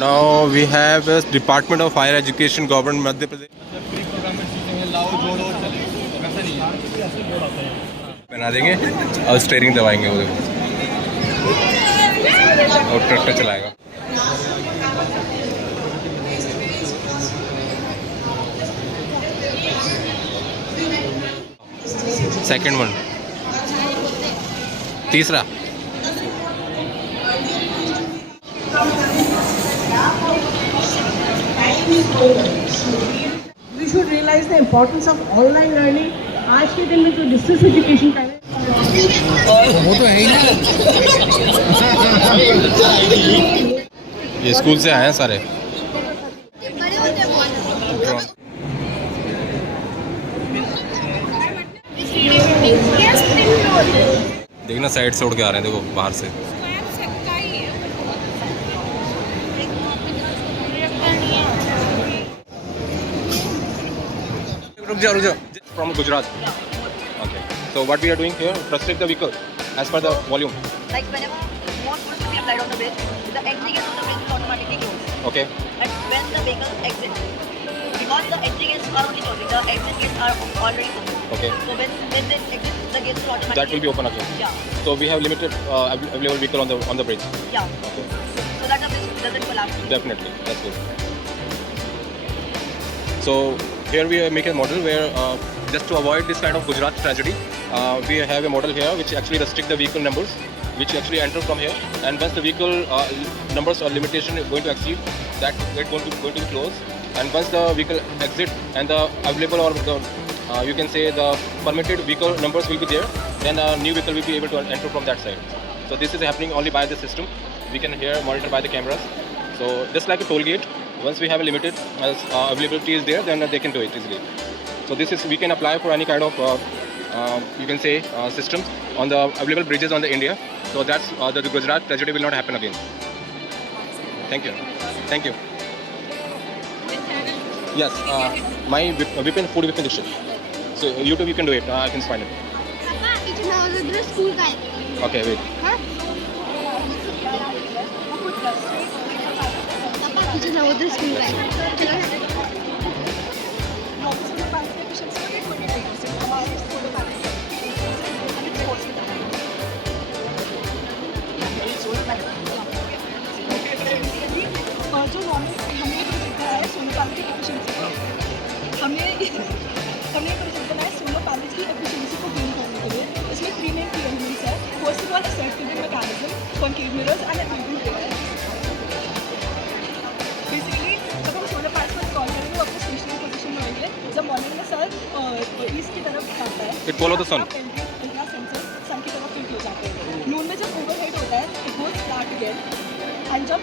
Now we have the Department of Higher Education, Government Madhya Pradesh. बना देंगे और steering दबाएंगे उधर और ट्रैक्टर चलाएगा. सेकंड वन, तीसरा. We should realize the importance of online learning. आज के दिन में जो डिस्टेंस एजुकेशन कर रहे हैं वो तो है ही ना. ये स्कूल से आए हैं सारे. देखना साइड से उड़ के आ रहे हैं, देखो बाहर से. रुक जाओ. From Gujarat. Okay. So what we are doing here, restrict the vehicle as per the volume. Like whenever more tourists will be applied on the bridge, the entry gate of the bridge is automatically closed. Okay. And when the vehicle exits, because the entry gates are only closing, the exit gates are already open. Okay. So when they exit, the gates will automatically. That will be open again. Yeah. So we have limited available vehicle on the bridge. Yeah. Okay. So that the bridge doesn't collapse. Definitely. That's good. So here we make a model where just to avoid this kind of Gujarat tragedy, we have a model here which actually restrict the vehicle numbers, which actually enter from here. And once the vehicle numbers or limitation is going to exceed, that gate going to be closed. And once the vehicle exit and the available or the you can say the permitted vehicle numbers will be there, then a new vehicle will be able to enter from that side. So this is happening only by the system. We can here monitor by the cameras. So just like a toll gate, once we have a limited availability is there, then they can do it easily. So this is, we can apply for any kind of you can say systems on the available bridges on the India. So that's the Gujarat tragedy will not happen again. Thank you. Thank you. Yes, my Vipin food Vipin dish. So YouTube you can do it. I can find it. School का है. Okay, wait. पीछे उधर school का है. जो हमें project है solar panel की एफिशिएंसी हमें प्रोजेक्ट बनाया सोलर पैनल की एफिशिएंसी को गेन करने के लिए. इसमें 3 मेन एलिमेंट्स है. First of all circular mechanism, concave mirrors and abrasive pair. Basically जब हम सोलर पैनल को इंस्टॉल करेंगे वो अपने स्टेशनरी पोजीशन में होंगे. जब मॉर्निंग में सन ईस्ट की तरफ आता है, It follow the sun. इतना सेंसर सन की तरफ टिल्ट हो जाते हैं. नून में जब ओवरहेड होता है it goes flat again. And जब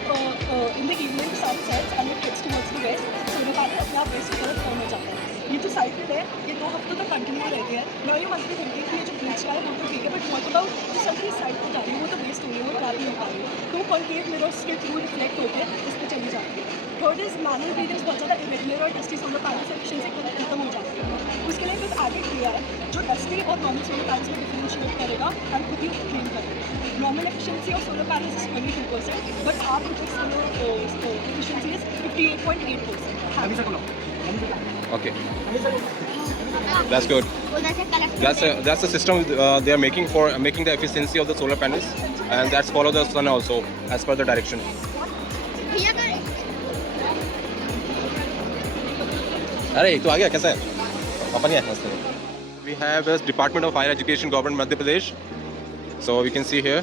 in the evening sun sets and it gets towards the west, solar panel अपने आप वेस्ट की तरफ टर्न हो जाता है. ये जो साइकिल है ये 2 हफ्तों तक कंटिन्यू रहती है. Now you must be thinking कि ये जो ब्लीच का है वो तो ठीक है, बट व्हाट अबाउट जो सन की साइड पर जा रही है वो तो वेस्ट हो रही है, वो ट्रैवल नहीं हो पा रही है. तो कॉन्केव मिरर्स के थ्रू रिफ्लेक्ट होकर इस पर चली जाती है. थर्ड इज मैनुअल रीडिंग्स बहुत ज़्यादा इरेगुलर और डस्टी सोलर पैनल्स एफिशिएंसी खत्म हो जाती है. उसके लिए कुछ एडेड किया है जो डस्टी और नॉर्मल सोलर पैनल्स में डिफरेंशिएट करेगा एंड खुद ही ट्रेन करेगा. Normal efficiency of solar panels is 22%, but our solar efficiency is 58.8%. Okay. That's good. That's the system they are making for making the efficiency of the solar panels, and that's follow the sun also as per the direction. अरे तो आ गया कैसा है? अपन ही है मस्त है. We have the Department of Higher Education, Government Madhya Pradesh. So we can see here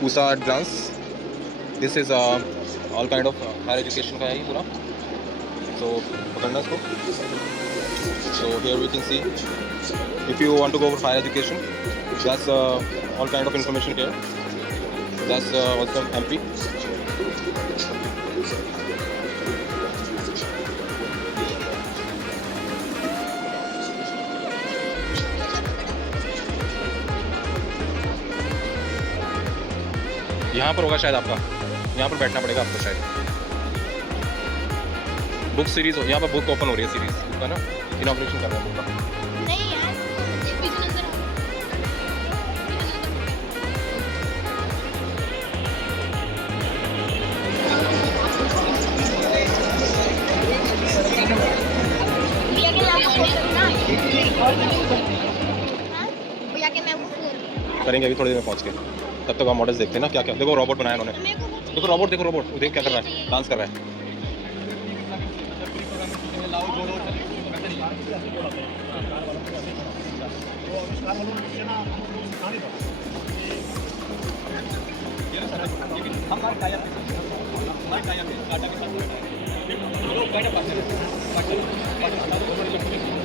Pusa Advance. This is all kind of higher education का है ये पूरा. So पकड़ना इसको. So here we can see if you want to go for higher education, that's all kind of information here. That's also MP. यहाँ पर होगा शायद आपका, यहाँ पर बैठना पड़ेगा आपको शायद. बुक सीरीज यहाँ पर बुक ओपन हो रही है, सीरीज है ना, इनॉग्रेशन कर रहे हैं बुक का. नहीं यार, पीछे नजर करेंगे अभी थोड़ी देर में पहुँच के। तब तक आप मॉडल्स देखते हैं ना क्या क्या। देखो रोबोट बनाया उन्होंने, मेरे को वो देखो रोबोट, देखो रोबोट, देख क्या कर रहा है, डांस कर रहा है।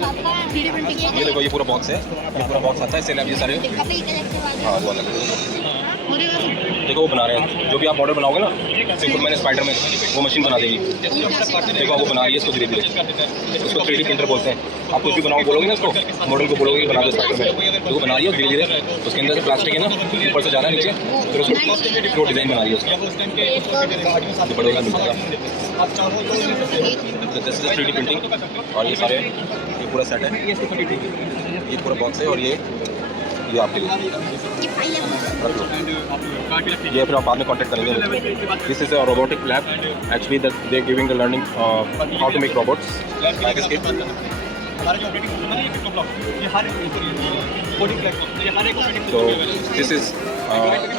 पापा 3D प्रिंटिंग किया ये देखो ये पूरा बॉक्स है, ये पूरा बॉक्स आता है इससे ये सारे। कभी इंटरेक्टिव वाला हाँ वो अलग है। होने वाला देखो वो बना रहे हैं, जो भी आप मॉडल बनाओगे ना, सुपरमैन स्पाइडर में वो मशीन बना देगी। देखो वो बना रही है इसको धीरे धीरे, उसको 3D प्रिंटर बोलते हैं। आप कुछ भी बनाओ बोलोगे ना उसको, मॉडल को बोलोगे बना दो स्पाइडर में, तो वो बना रही है धीरे धीरे। उसके अंदर से प्लास्टिक है ना, ऊपर से जाना है नीचे, फिर उसको डिज़ाइन बना रही है उसका, ये बढ़ेगा मिलेगा। This is 3D printing. और ये सारे ये पूरा सेट है, ये पूरा बॉक्स है। और ये आपके लिए रख लो। ये फिर आप बाद में कॉन्टेक्ट करेंगे। This is a robotic lab actually that they giving the learning how to make robots like this kit. So this is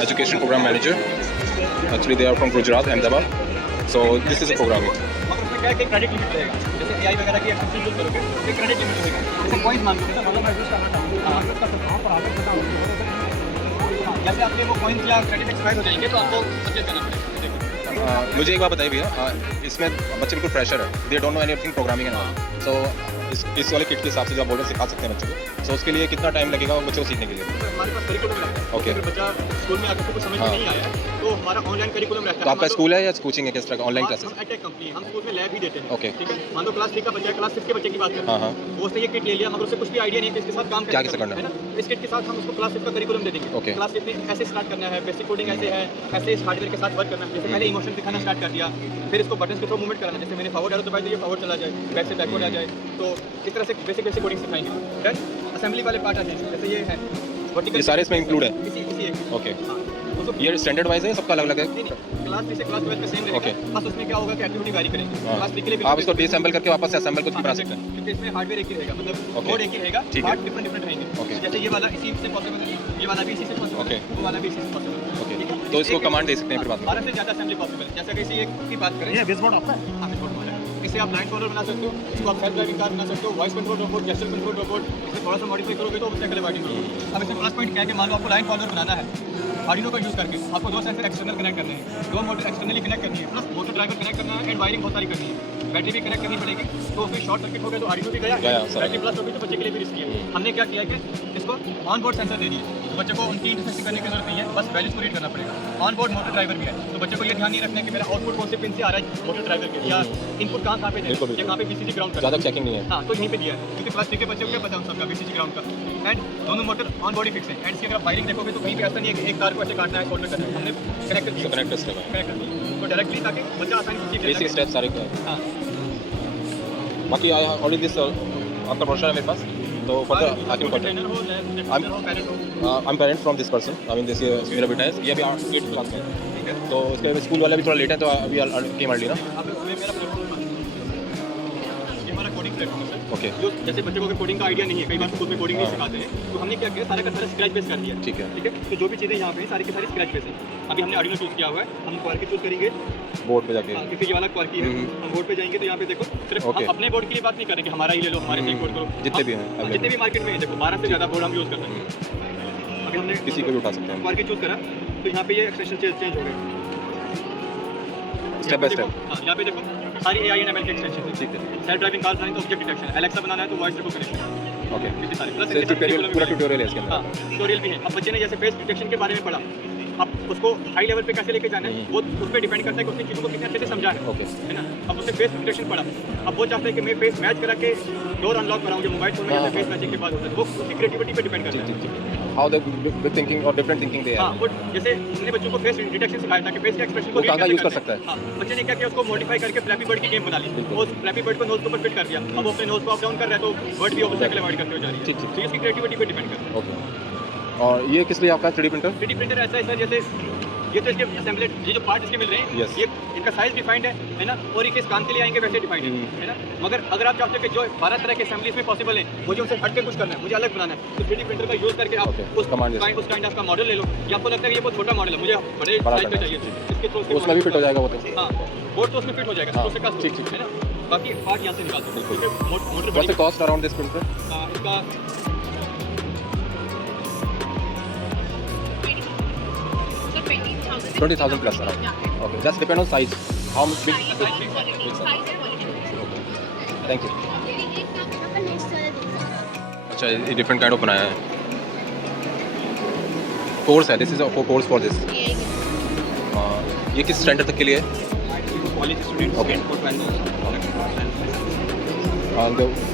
education program manager. Actually they are from Gujarat, Ahmedabad. So this is a programming. क्या है कि credit limit रहेगा, जैसे AI वगैरह की access use करोगे तो credit limit होगा। जैसे पॉइंट मांगोगे ना, मतलब मैं यूज कर सकता हूँ पर आगे बताऊँ, जैसे आपके वो पॉइंट या क्रेडिट एक्सपायर हो जाएंगे तो आपको परचेज करना पड़ेगा। मुझे एक बात बताइए भैया, इसमें बच्चे बिल्कुल फ्रेशर है, they don't know anything programming and all. So इस वाले किट के हिसाब से जो आप बोल रहे हैं सिखा सकते हैं बच्चे को, सो उसके लिए कितना टाइम लगेगा बच्चे को सीखने के लिए? हमारे पास करिकुलम रहता है। Okay. अगर बच्चा स्कूल में आकर कुछ समझ में नहीं आया है तो हमारा ऑनलाइन करिकुलम रहता है। तो आपका स्कूल है या कोचिंग है, किस तरह का ऑनलाइन क्लासेस? हम एटेक कंपनी, हम स्कूल में लैब भी देते हैं। Okay. ठीक है, मान लो क्लास 3 का बच्चा है, क्लास 6 के बच्चे की बात करते हाँ, हैं, हाँ। वो उसने ये किट ले लिया मगर उसे कुछ भी आइडिया नहीं है कि इसके साथ काम क्या कैसे करना है ना। इस किट के साथ हम उसको क्लास 6 का करिकुलम दे देंगे। Okay. क्लास 6 में ऐसे स्टार्ट करना है, बेसिक कोडिंग ऐसे है, ऐसे इस हार्डवेयर के साथ वर्क करना है। जैसे पहले इमोशन दिखाना स्टार्ट कर दिया, फिर इसको बटन के थ्रू मूवमेंट कराना, जैसे मैंने फॉरवर्ड एरो दबाई तो ये फॉरवर्ड चला जाए, बैक से बैकवर्ड आ जाए, तो इस तरह से बेसिक कोडिंग सिखाएंगे। देन असेंबली वाले पार्ट आते हैं, जैसे ये है वर्टिकल, ये सारे इसमें इंक्लूड है? इसी एक ओके। हाँ, उसको ये स्टैंडर्ड वाइज है, सबका अलग अलग है? नहीं नहीं, क्लास 3 से क्लास 12 का सेम रहेगा। Okay. बस उसमें क्या होगा कि एक्टिविटी वैरी करेंगे। हाँ। क्लास 3 के लिए आप इसको डिसअसेंबल करके वापस से असेंबल कुछ भी बना सकते हैं? क्योंकि इसमें हार्डवेयर एक ही रहेगा, मतलब Okay. कोड एक ही रहेगा, ठीक है। पार्ट डिफरेंट रहेंगे। Okay. जैसे ये वाला इसी से पॉसिबल है, ये वाला भी इसी से पॉसिबल Okay. है, वो वाला भी इसी से पॉसिबल है। ओके, ठीक है? तो इसको एक- कमांड दे सकते हैं फिर बाद में? 12 से ज़्यादा असेंबली पॉसिबल है। जैसे कि इसी एक की बात करें, ये बेसबोर्ड आपका है। हाँ, बेसबोर्ड हमारा है। इससे आप लाइन फॉलोअर बना सकते हो, इसको आप सेल्फ ड्राइविंग कार बना सकते हो, voice control robot, gesture control robot. इसमें थोड़ा सा मॉडिफाई करोगे तो उससे अगले वाइडिंग होगी। अब इसमें प्लस पॉइंट क्या है कि मान लो आपको लाइन फॉलोअर बनाना है, आर्डिनो का यूज़ करके आपको 2 सेंसर एक्सटर्नल कनेक्ट करने हैं, 2 मोटर एक्सटर्नली कनेक्ट करनी है, प्लस मोटर ड्राइवर कनेक्ट करना है, एंड वायरिंग बहुत सारी करनी है, बैटरी भी कनेक्ट करनी पड़ेगी। तो उसमें शॉर्ट सर्किट हो गया तो आर्डिनो भी गया, बैटरी प्लस होगी तो बच्चे के लिए भी रिस्की है। हमने क्या किया कि इसको ऑन बोर्ड सेंसर दे दिए, तो बच्चे को उनकी इंटरफेसिंग करने की जरूरत नहीं है, बस वैल्यूज को रीड करना पड़ेगा। ऑन बोर्ड मोटर ड्राइवर भी है, तो बच्चे को ये ध्यान नहीं रखना है कि मेरा आउटपुट कौन से पिन से आ रहा है मोटर ड्राइवर के, या इनपुट कहाँ पे बिल्कुल, है, कहाँ पे बीसीसी ग्राउंड ज़्यादा चेकिंग नहीं है। हाँ, तो यहीं पे दिया है, क्योंकि क्लास 3 के बच्चे को क्या पता है उन सबका बीसीसी ग्राउंड का। एंड दोनों मोटर ऑन बॉडी फिक्स है, एंड इसकी अगर आप वायरिंग देखोगे तो कहीं भी ऐसा नहीं है कि एक तार को ऐसे काटना है, सोल्डर करना है, हमने कनेक्ट कर दिया, कनेक्ट कर कनेक्ट कर दिया तो डायरेक्टली ताकि बच्चा आसानी से सीख बेसिक ले। स्टेप सारे। हाँ, बाकी आई ऑलरेडी दिस आपका ब्रोशर है मेरे पास, तो further I can contact. Trainer हो, लैब हो, पेरेंट हो, I am parent from this person, I mean this मेरा बेटा है, ये अभी 8th क्लास में है, ठीक है। तो उसके स्कूल वाला भी थोड़ा लेट है, तो अभी केम अर्ली ना। अब ये मेरा प्लेटफॉर्म है, ये हमारा कोडिंग प्लेटफॉर्म है सर। ओके, जो जैसे बच्चे को अगर कोडिंग का आइडिया नहीं है, कई बार स्कूल में कोडिंग नहीं सिखाते हैं, तो हमने क्या किया, सारा का सारा स्क्रैच बेस कर दिया। ठीक है। ठीक है, तो जो भी चीज़ें यहाँ पे सारी की सारी स्क्रैच बेस है। अभी हमने आर्डिनो चूज़ किया हुआ है, हम क्वार्की चूज़ करेंगे, बोर्ड पे जाके। हाँ, क्योंकि ये वाला क्वार्की है। हम बोर्ड पे जाएंगे तो यहाँ पे देखो, सिर्फ Okay. हम अपने बोर्ड की बात नहीं करेंगे, हमारा ही ले लो, हमारे से ही कोड करो। जितने भी हम- हैं, हाँ, available। जितने भी मार्केट में है, देखो 12 से ज़्यादा बोर्ड हम यूज़ करते हैं। अभी हमने किसी को भी उठा सकते हैं क्वार्की चूज़ करा, तो यहाँ पे ये एक्सटेंशन चेंज हो गए। Step by step. हाँ, यहाँ पे देखो सारी AI एंड ML के एक्सटेंशन है। ठीक है, सेल्फ ड्राइविंग कार बनानी तो ऑब्जेक्ट डिटेक्शन, एलेक्सा बनाना है तो वॉइस रिकॉग्निशन, ओके। कितने सारे प्लस ट्यूटोरियल, पूरा ट्यूटोरियल है इसके अंदर। हाँ, ट्यूटोरियल भी है। अब बच्चे ने जैसे फेस डिटेक्शन के बारे में पढ़ा, अब उसको हाई लेवल पे कैसे लेके जाना है वो उस पर डिपेंड करता है कि उसने चीज़ों को कितने अच्छे से समझा है। ओके, है ना। अब उसने फेस डिटेक्शन पढ़ा, अब वो चाहता है कि मैं फेस मैच करा के डोर अनलॉक कराऊँ, जो मोबाइल फोन में जैसे फेस मैचिंग के बाद होता है, वो उसकी क्रिएटिविटी पे डिपेंड करता ठीक है। ठीक ठीक। हाउ द बिग थिंकिंग और डिफरेंट थिंकिंग दे हाँ, है। वो जैसे हमने बच्चों को फेस डिटेक्शन सिखाया था कि फेस के एक्सप्रेशन को वो कहाँ read use कैसे कर सकता है। हाँ, बच्चे ने क्या किया, उसको मॉडिफाई करके फ्लैपी बर्ड की गेम बना ली। बिल्कुल। वो फ्लैपी बर्ड को नोज के ऊपर फिट कर दिया, अब वो अपने नोज को अप डाउन कर रहा है तो बर्ड भी ऑब्जेक्ट अवॉइड करते हो जा रही है। ठीक, ठीक। तो ये उसकी क्रिएटिविटी पे डिपेंड करता है। ओके, और ये किस लिए आपका 3D प्रिंटर? 3D प्रिंटर ऐसा है सर, जैसे ये तो इसके असेंबली, ये जो पार्ट इसके मिल रहे हैं, Yes. ये इनका साइज डिफाइंड है ना, और ये किस काम के लिए आएंगे वैसे डिफाइंड है ना। मगर अगर आप चाहते हो कि जो 12 तरह के असेंबली इसमें पॉसिबल है, मुझे उनसे हट के कुछ करना है, मुझे अलग बनाना है, तो 3D प्रिंटर का यूज़ करके आप Okay. उस Command yes. काइंड ऑफ का मॉडल ले लो। या आपको लगता है कि ये बहुत छोटा मॉडल है, मुझे बड़े बड़ा साइज का करना चाहिए, इसके थ्रू से उसमें भी फिट हो जाएगा वो तो। हाँ, बोर्ड तो उसमें फिट हो जाएगा, हाँ, उससे का ठीक, ठीक। है ना। बाकी पार्ट यहाँ से निकाल दो, बिल्कुल। क्योंकि मोटर What's the बड़ी cost around this printer? इसका 20,000 plus around. Okay, just depend on size. How much big? Big size. Okay. Thank you. अच्छा, ये different kind of बनाया है. Course है. This is a course for this. ये किस standard तक के लिए है? College student Okay. को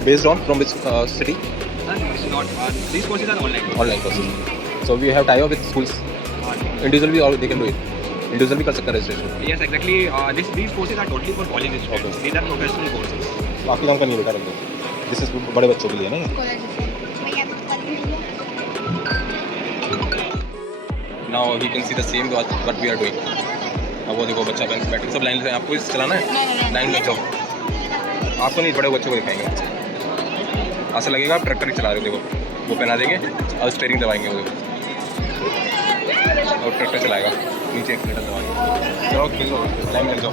Based on from which city? these courses are online. Online courses. So we have tie up with schools. Individually or they can do it. Individually कर सकते हैं registration. Yes, exactly. These courses are totally for college students. Okay. These are professional courses. बाकी काम का नहीं बेटा रख दो. This is बड़े बच्चों के लिए नहीं. Now you can see the same what we are doing. अब वो देखो बच्चा बैठे सब लाइन से आपको इस चलाना है लाइन में जाओ. आपको नहीं बड़े बच्चों को दिखाएंगे. ऐसा लगेगा आप ट्रैक्टर ही चला रहे हो. देखो वो पहना देंगे और स्टीयरिंग दबाएंगे वो और ट्रैक्टर चलाएगा नीचे एक्सीलेटर दबाएंगे. चलो खेलो लाइन में जाओ.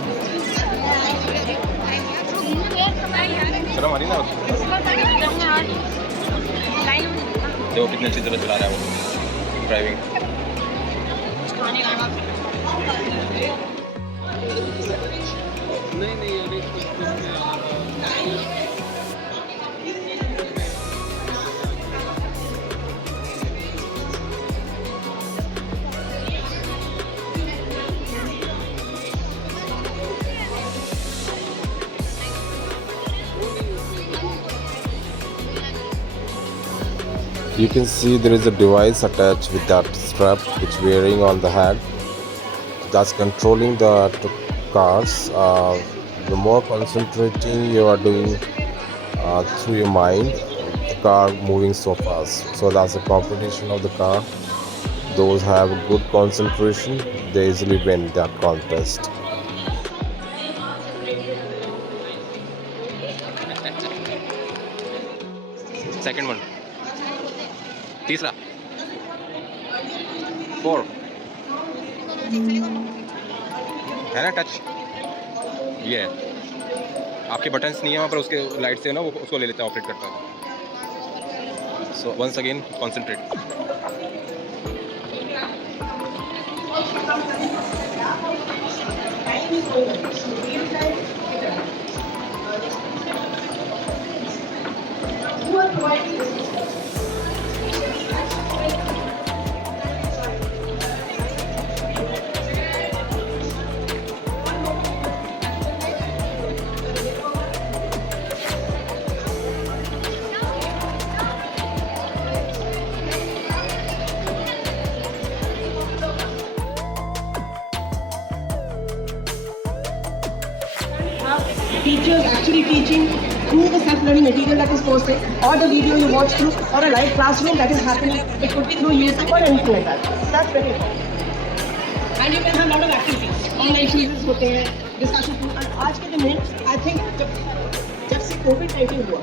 चलो मारी ना देखो कितनी अच्छी तरह चला रहा है वो driving. You can see there is a device attached with that strap which wearing on the head that's controlling the cars. The more concentrating you are doing through your mind, the car moving so fast. So that's a competition of the car. Those have good concentration, they easily win that contest. Second one तीसरा 4 है ना touch. ये है आपके buttons नहीं है वहाँ पर उसके लाइट से ना वो उसको ले लेता है ऑपरेट करता है. So once again concentrate. Teachers actually teaching through the self-learning material that is posted, or the video you watch through, or a live classroom that is happening. It could be through YouTube or anything like that. That's very important. And you can have a lot of activities. Online quizzes होते हैं, discussion group. And आज के दिन में I think जब से COVID-19 हुआ,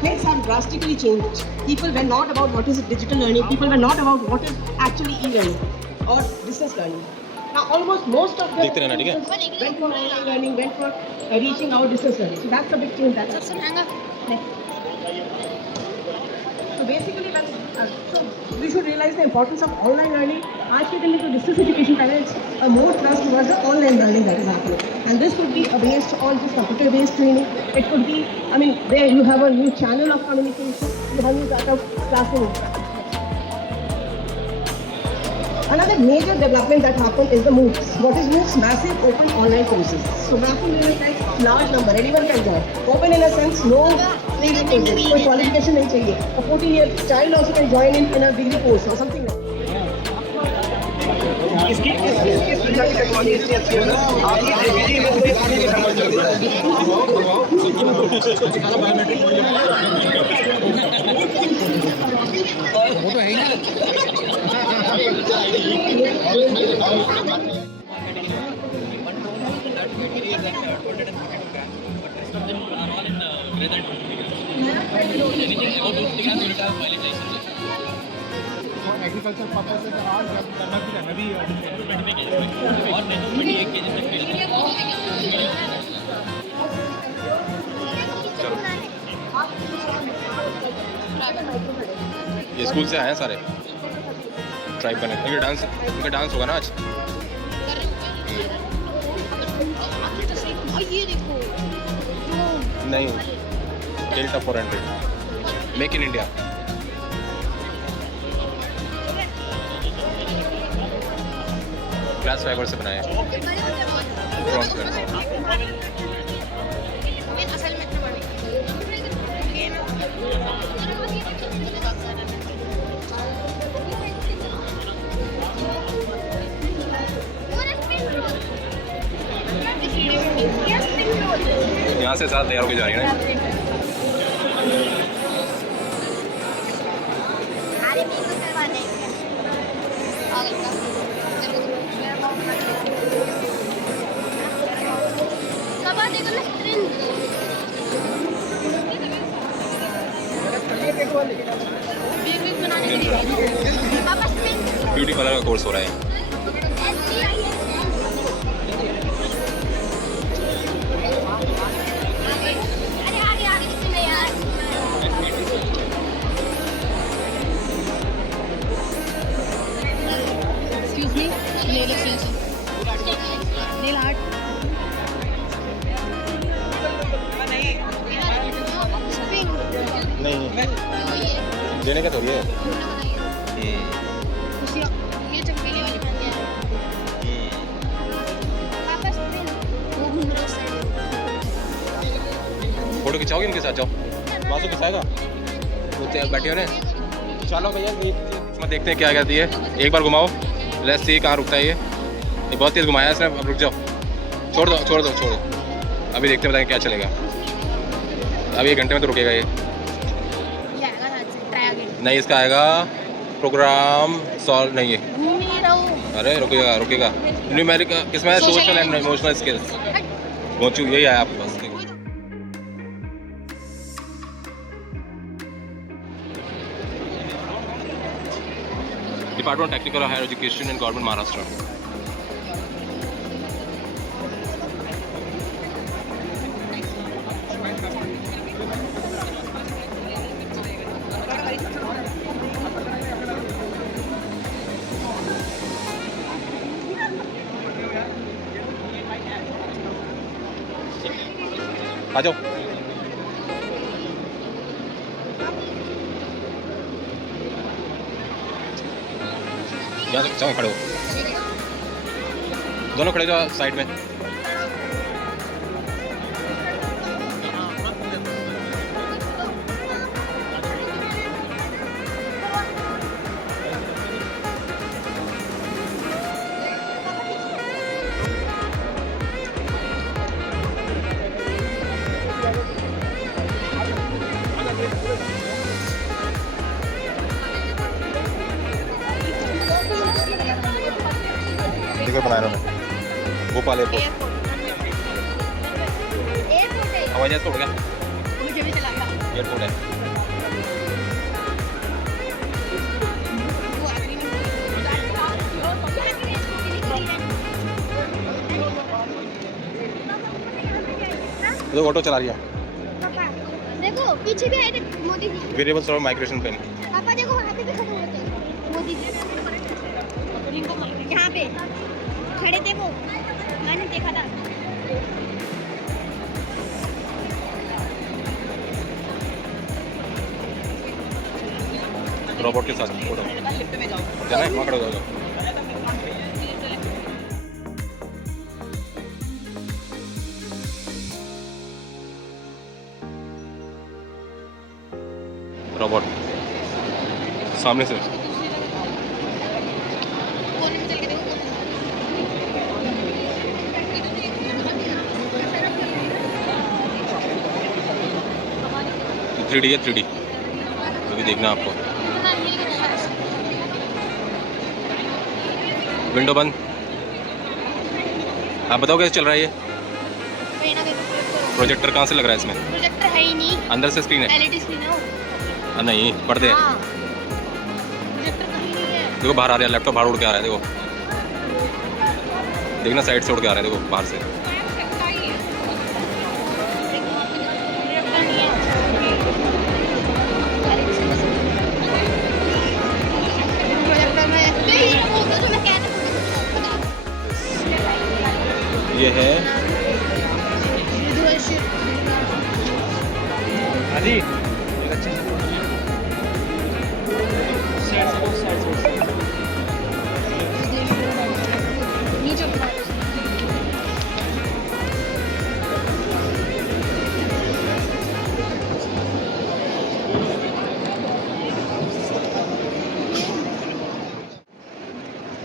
things have drastically changed. People were not about what is digital learning. People were not about what is actually e-learning or distance learning. Now almost most of the देखते रहना, ठीक है? students went for online learning, went for reaching out distance learning. So that's a big change that happened. So basically, so we should realize the importance of online learning. आज के दिन में जो distance education का है, it's a more thrust towards the online learning that is happening. And this could be based on just computer-based training. It could be, I mean, there you have a new channel of communication. You have new type of classroom. Another major development that happened is the MOOCs. What is MOOCs? Massive open online courses. So massive means like large number, anyone can join. Open in a sense, no prerequisites, कोई qualification नहीं चाहिए. A 14-year child also can join in a degree course or something like that. इसकी सुविधा की technology इतनी अच्छी है ना, आप ये देखिए मैं मुझे आगे भी समझ वो तो है ही ना. एग्रीकल्चर पर्पज से और करना भी करना भी ये स्कूल से आए हैं सारे ट्राइब बने। इनका डांस होगा ना आज। ये देखो नहीं, delta 400 make in India. Glass fibre से बनाए ब्रॉन्ज प्लेटफॉर्म। असल में इतना यहाँ से साथ तैयार होकर जा रही है ना। अरे मेरे को करवा दे आ गया कब आ देखो ना स्क्रीन बिग बनाने के लिए पापा स्क्रीन ब्यूटी पार्लर का कोर्स हो रहा है। अरे आगे आगे कितने यार excuse me nail extension nail art नहीं देने का थोड़ी है। ये चमकीली वाली पहननी है पापा स्क्रीन वो घूम रहा है उस साइड फोटो खिंचाओगे इनके साथ? जाओ बाजू खिंचाएगा वो बैठे हो ने। चलो भैया इसमें देखते हैं क्या करती है। एक बार घुमाओ, लेट्स सी कहाँ रुकता है। ये बहुत तेज़ घुमाया इसने। अब रुक जाओ, छोड़ दो छोड़ दो छोड़ दो। अभी देखते बताएंगे क्या चलेगा। अभी 1 घंटे में तो रुकेगा ये। नहीं, इसका आएगा प्रोग्राम सॉल्व नहीं है। घूम ही रहा हूँ अरे रुकेगा रुकेगा। न्यूमेरिक किसमें है? Social and emotional skills. पहुँचू यही आया आपके पास। Department technical higher education in government Maharashtra. आ जाओ। यहाँ से जाओ, खड़े हो दोनों, खड़े जाओ साइड में। देखो बनाया उन्होंने भोपाल एयरपोर्ट। हवाई जहाज तो उड़ गया, मुझे भी चला गया एयरपोर्ट है। वो आखिरी में तो ऑटो चला रही है। देखो पीछे भी आए थे मोदी जी। वेरिएबल्स और माइग्रेशन पेन। पापा देखो वहाँ पे भी खड़े होते हैं मोदी जी। यहाँ पे खड़े थे वो, मैंने देखा था। रोबोट के साथ फोटो जाना है, वहाँ खड़े हो जाओ। रोबोट सामने से कोने में चल के देखो, कोने 3D है 3D, अभी देखना आपको। विंडो बंद। आप बताओ कैसे चल रहा है ये? कहीं ना कहीं तो प्रोजेक्टर कहाँ से लग रहा है इसमें? प्रोजेक्टर है ही नहीं, अंदर से स्क्रीन है? एलईडी स्क्रीन है वो। नहीं, पर्दे हैं। हाँ, प्रोजेक्टर कहीं नहीं है। देखो बाहर आ रहा है, लैपटॉप बाहर उड़ के आ रहा है, देखो देखना, साइड से उड़ के आ रहा है, देखो बाहर से। प्रोजेक्टर नहीं है। प्रोजेक्टर में वो जो मैं कह रहा था ये है हाजी नीचे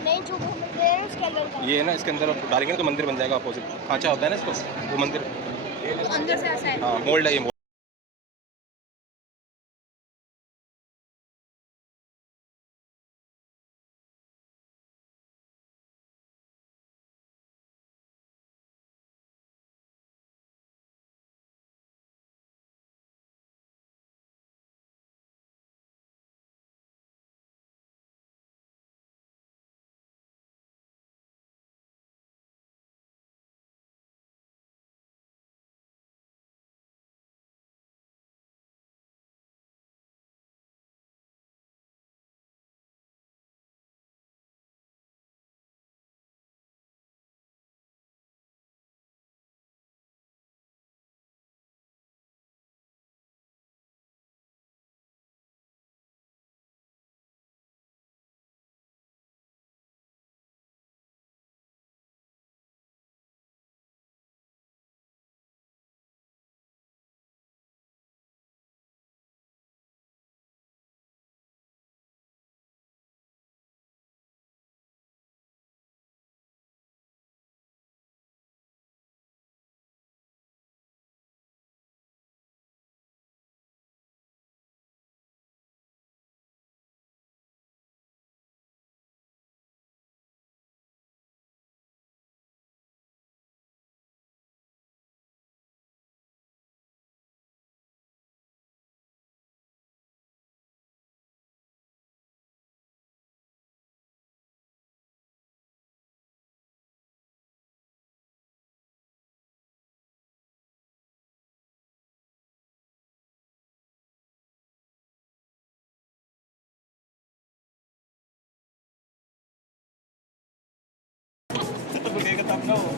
नहीं जो घूम रहे हैं उसके अंदर का ये है ना, इसके अंदर डालेंगे तो मंदिर बन जाएगा अपोजिट। खांचा होता है ना इसको, वो मंदिर। अंदर से ऐसा है। हाँ, मोल्ड है ये। तो बुकेगा तब ना वो